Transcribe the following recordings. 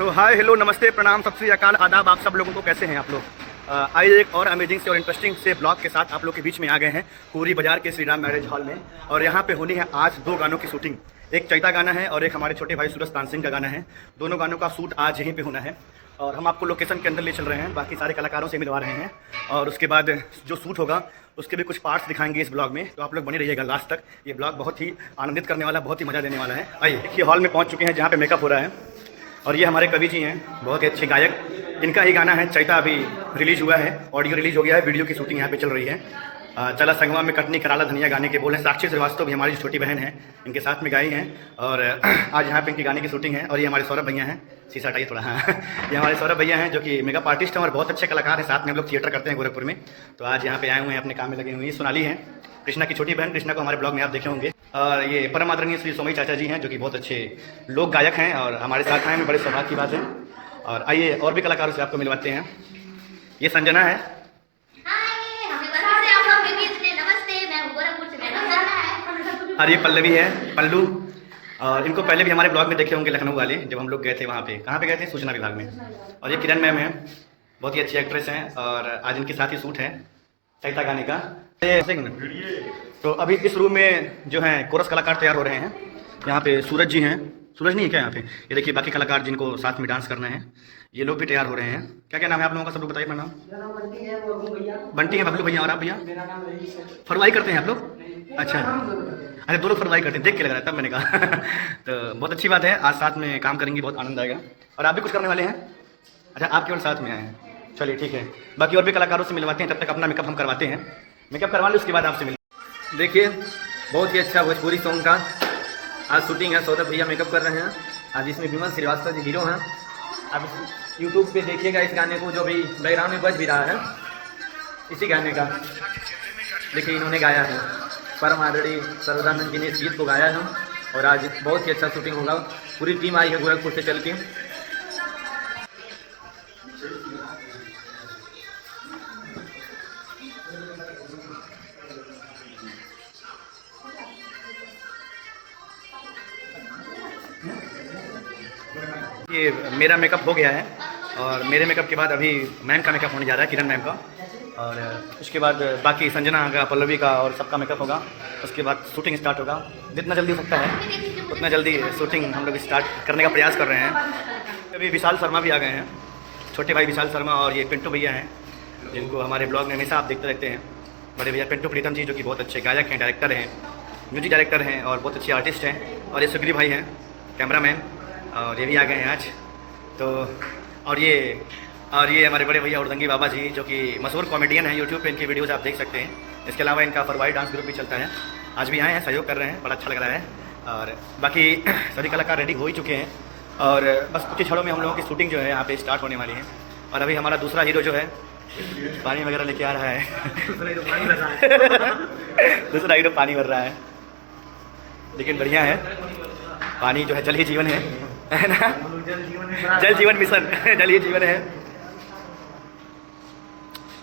तो hi hello नमस्ते प्रणाम सत श्री अकाल आदाब। आप सब लोगों को कैसे हैं आप लोग? आइए एक और अमेजिंग से और इंटरेस्टिंग से ब्लॉग के साथ आप लोग के बीच में आ गए हैं पूरी बाजार के श्री राम मैरिज हॉल में। और यहाँ पे होनी है आज दो गानों की शूटिंग। एक चैता गाना है और एक हमारे छोटे भाई सूरज तान सिंह का गाना है। दोनों गानों का शूट आज यहीं पे होना है और हम आपको लोकेशन के अंदर ले चल रहे हैं, बाकी सारे कलाकारों से मिलवा रहे हैं और उसके बाद जो शूट होगा उसके भी कुछ पार्ट्स दिखाएंगे इस ब्लॉग में। तो आप लोग बने रहिएगा लास्ट तक। ये ब्लॉग बहुत ही आनंदित करने वाला, बहुत ही मज़ा देने वाला है। आइए देखिए हॉल में पहुँच चुके हैं जहाँ पे मेकअप हो रहा है और ये हमारे कवि जी हैं, बहुत ही अच्छे गायक। इनका ही गाना है चैता अभी रिलीज़ हुआ है, ऑडियो रिलीज़ हो गया है, वीडियो की शूटिंग यहाँ पे चल रही है। चला संगवा में कटनी कराला धनिया गाने के बोल हैं। साक्षी श्रीवास्तव भी हमारी छोटी बहन है, इनके साथ में गाई हैं और आज यहाँ पे इनकी गाने की शूटिंग है। और ये हमारे सौरभ भैया हैं, शीशा हटाइए थोड़ा। हाँ ये हमारे सौरभ भैया हैं जो कि मेकअप आर्टिस्ट हैं और बहुत अच्छे कलाकार हैं। साथ में हम लोग थिएटर करते हैं गोरखपुर में। तो आज यहाँ पे आए हुए हैं, अपने काम में लगे हुए हैं। सोनाली हैं, कृष्णा की छोटी बहन। कृष्णा को हमारे ब्लॉग में आप देखे होंगे। और ये परम आदरणीय श्री सोमई चाचा जी हैं जो कि बहुत अच्छे लोक गायक हैं और हमारे साथ आए हैं, बड़े सौभाग्य की बात है। और आइए और भी कलाकारों से आपको मिलवाते हैं। ये संजना है, और ये पल्लवी है, पल्लू। और इनको पहले भी हमारे ब्लॉग में देखे होंगे लखनऊ वाले, जब हम लोग गए थे वहाँ पे। कहाँ पे गए थे? सूचना विभाग में। और ये किरण मैम है, बहुत ही अच्छी एक्ट्रेस हैं और आज इनके साथ ही शूट है चैता गाने का। तो अभी इस रूम में जो है कोरस कलाकार तैयार हो रहे हैं। यहाँ पे सूरज जी हैं, सूरज नहीं है क्या यहाँ पे? ये देखिए बाकी कलाकार जिनको साथ में डांस करना है, ये लोग भी तैयार हो रहे हैं। क्या क्या नाम है आप लोगों का? सब लोग बताइए अपना नाम। बंटी है, बबलू भैया। और आप भैया? फरवाई करते हैं आप लोग? अच्छा, अरे दो लोग फरवाई करते हैं, देख के लग रहा है, तब मैंने कहा। तो बहुत अच्छी बात है, आज साथ में काम करेंगे, बहुत आनंद आएगा। और आप भी कुछ करने वाले हैं? अच्छा, आप केवल साथ में आए हैं, चलिए ठीक है। बाकी और भी कलाकारों से मिलवाते हैं, तब तक अपना मेकअप हम करवाते हैं। मेकअप करवा लें, उसके बाद आपसे मिल। देखिए बहुत ही अच्छा भोजपुरी सॉन्ग का आज शूटिंग है। सौरभ भैया मेकअप कर रहे हैं आज। इसमें विमल श्रीवास्तव जी हीरो हैं। आप यूट्यूब पे देखिएगा इस गाने को, जो भी बैकग्राउंड में बज भी रहा है इसी गाने का। देखिए इन्होंने गाया है, परम आदरणीय सर्वदानंद जी ने इस गीत को गाया है और आज बहुत ही अच्छा शूटिंग होगा। पूरी टीम आई है गोरखपुर से चल के। ये मेरा मेकअप हो गया है और मेरे मेकअप के बाद अभी मैम का मेकअप होने जा रहा है, किरण मैम का। और उसके बाद बाकी संजना का, पल्लवी का और सबका मेकअप होगा। उसके बाद शूटिंग स्टार्ट होगा। जितना जल्दी हो सकता है उतना जल्दी शूटिंग हम लोग स्टार्ट करने का प्रयास कर रहे हैं। अभी विशाल शर्मा भी आ गए हैं, छोटे भाई विशाल शर्मा। और ये पिंटू भैया हैं जिनको हमारे ब्लॉग में हमेशा आप देखते रहते हैं। बड़े भैया पिंटू प्रीतम जी जो कि बहुत अच्छे गायक हैं, डायरेक्टर हैं, म्यूजिक डायरेक्टर हैं और बहुत अच्छे आर्टिस्ट हैं। और ये सुग्री भाई हैं, कैमरामैन, और ये भी आ गए हैं आज। तो और ये हमारे बड़े भैया उर्दंगी बाबा जी जो कि मशहूर कॉमेडियन हैं, यूट्यूब पे इनकी वीडियोस आप देख सकते हैं। इसके अलावा इनका फरवाई डांस ग्रुप भी चलता है। आज भी आए हैं, सहयोग कर रहे हैं, बड़ा अच्छा लग रहा है। और बाकी सभी कलाकार रेडी हो ही चुके हैं और बस कुछ ही क्षणों में हम लोगों की शूटिंग जो है यहाँ पे स्टार्ट होने वाली है। और अभी हमारा दूसरा हीरो जो है पानी वगैरह लेके आ रहा है। दूसरा हीरो पानी भर रहा है, लेकिन बढ़िया है। पानी जो है जल ही जीवन है ना? जल जीवन मिशन, जल ही जीवन है।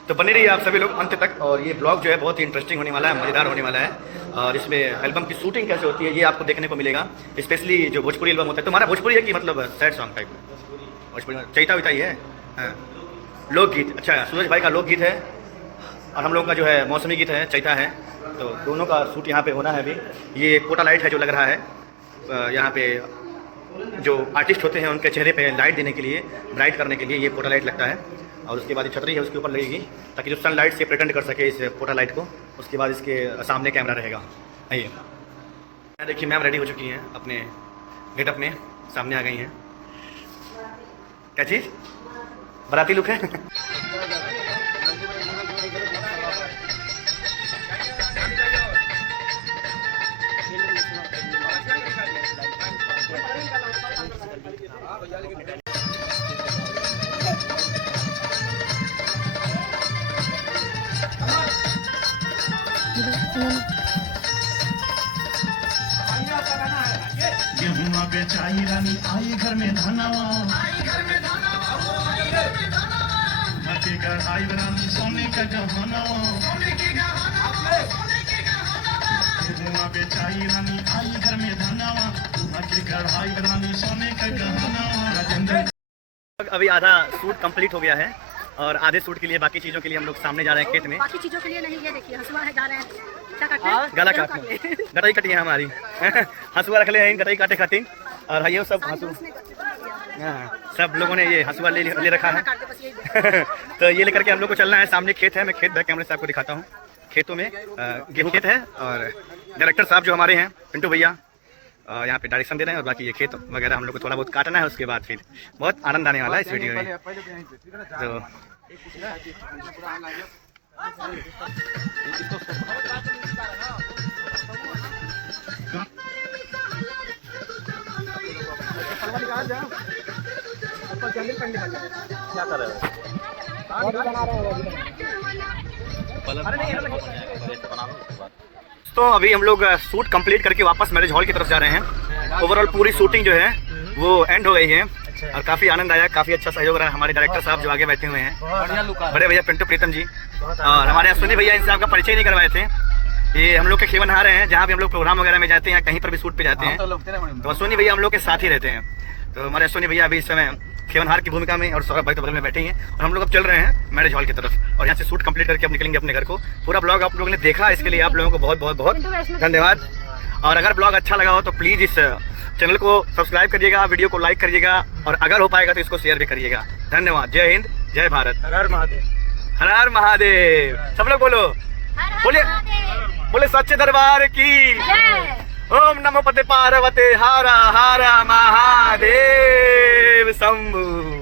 तो बने रहिए आप सभी लोग अंत तक। और ये ब्लॉग जो है बहुत ही इंटरेस्टिंग होने वाला है, मज़ेदार होने वाला है। और इसमें एल्बम की शूटिंग कैसे होती है ये आपको देखने को मिलेगा। स्पेशली जो भोजपुरी एल्बम होता है। तुम्हारा भोजपुरी है कि मतलब सैड सॉन्ग टाइप? भोजपुरी चैता विता ही है, हाँ लोकगीत। अच्छा, सूरज भाई का लोकगीत है और हम लोग का जो है मौसमी गीत है, चैता है। तो दोनों का शूट यहाँ पे होना है अभी। ये कोटा लाइट है जो लग रहा है यहाँ पे। जो आर्टिस्ट होते हैं उनके चेहरे पे लाइट देने के लिए, ब्राइट करने के लिए ये पोटा लाइट लगता है। और उसके बाद ये छतरी है उसके ऊपर लगेगी ताकि जो सनलाइट से प्रिटेंड कर सके इस पोटा लाइट को। उसके बाद इसके सामने कैमरा रहेगा। आइए देखिए मैम रेडी हो चुकी हैं, अपने गेटअप में सामने आ गई हैं। क्या चीज़? बाराती लुक है। गेहुआ बेचाई रानी आई घर में धनवा, मटी कढ़ाई रानी सोने का गहनवा। गेहुआ बेचाई रानी आई घर में धनवा, मटी कढ़ाई रानी सोने का गहनवा। राजेंद्र अभी आधा सूट कंप्लीट हो गया है और आधे सूट के लिए बाकी चीज़ों के लिए हम लोग सामने जा रहे हैं खेत में। बाकी चीजों के लिए नहीं, ये देखिए हंसुआ है, जा रहे हैं क्या काटने? गला काटने, गटाई कटी है हमारी हंसुआ रख ले हैं गटाई काटे खाती। और ये सब हंसुआ, हाँ, सब लोगों ने ये हंसुआ ले रखा है तो ये लेकर के हम लोग को चलना है। सामने खेत है, मैं खेत बैक कैमरे से आपको दिखाता हूँ। खेतों में गेहूँ खेत है और डायरेक्टर साहब जो हमारे हैं पिंटू भैया यहाँ पे डायरेक्शन दे रहे हैं। और बाकी ये खेत वगैरह हम लोग को थोड़ा बहुत काटना है, उसके बाद फिर बहुत आनंद आने वाला है इस वीडियो में। तो तो अभी हम लोग शूट कंप्लीट करके वापस मैरिज हॉल की तरफ जा रहे हैं। ओवरऑल पूरी शूटिंग जो है वो एंड हो गई है और काफ़ी आनंद आया, काफ़ी अच्छा सहयोग रहा हमारे डायरेक्टर साहब जो आगे बैठे हुए हैं, बड़े भैया पिंटू प्रीतम जी और हमारे अश्विनी भैया। इनसे आपका परिचय नहीं करवाए थे। ये हम लोग के खेवनहार हैं, जहाँ भी हम लोग प्रोग्राम वगैरह में जाते हैं, कहीं पर भी शूट पे जाते हैं तो अश्विनी भैया हम लोग के साथ ही रहते हैं। तो हमारे अश्विनी भैया अभी इस समय खेवनहार की भूमिका में और सौरभ भाई तो बगल में बैठे हैं और हम लोग अब चल रहे हैं मैरिज हॉल की तरफ और यहाँ से शूट कंप्लीट करके अब निकलेंगे अपने घर को। पूरा ब्लॉग आप लोगों ने देखा, इसके लिए आप लोगों को बहुत बहुत बहुत धन्यवाद। और अगर ब्लॉग अच्छा लगा हो तो प्लीज़ इस चैनल को सब्सक्राइब करिएगा, वीडियो को लाइक करिएगा और अगर हो पाएगा तो इसको शेयर भी करिएगा। धन्यवाद। जय हिंद, जय भारत, हर हर महादेव, हर हर महादेव। सब लोग बोलो, बोले बोले सच्चे दरबार की ओम नमो पते पार्वते हर हर महादेव शंभु।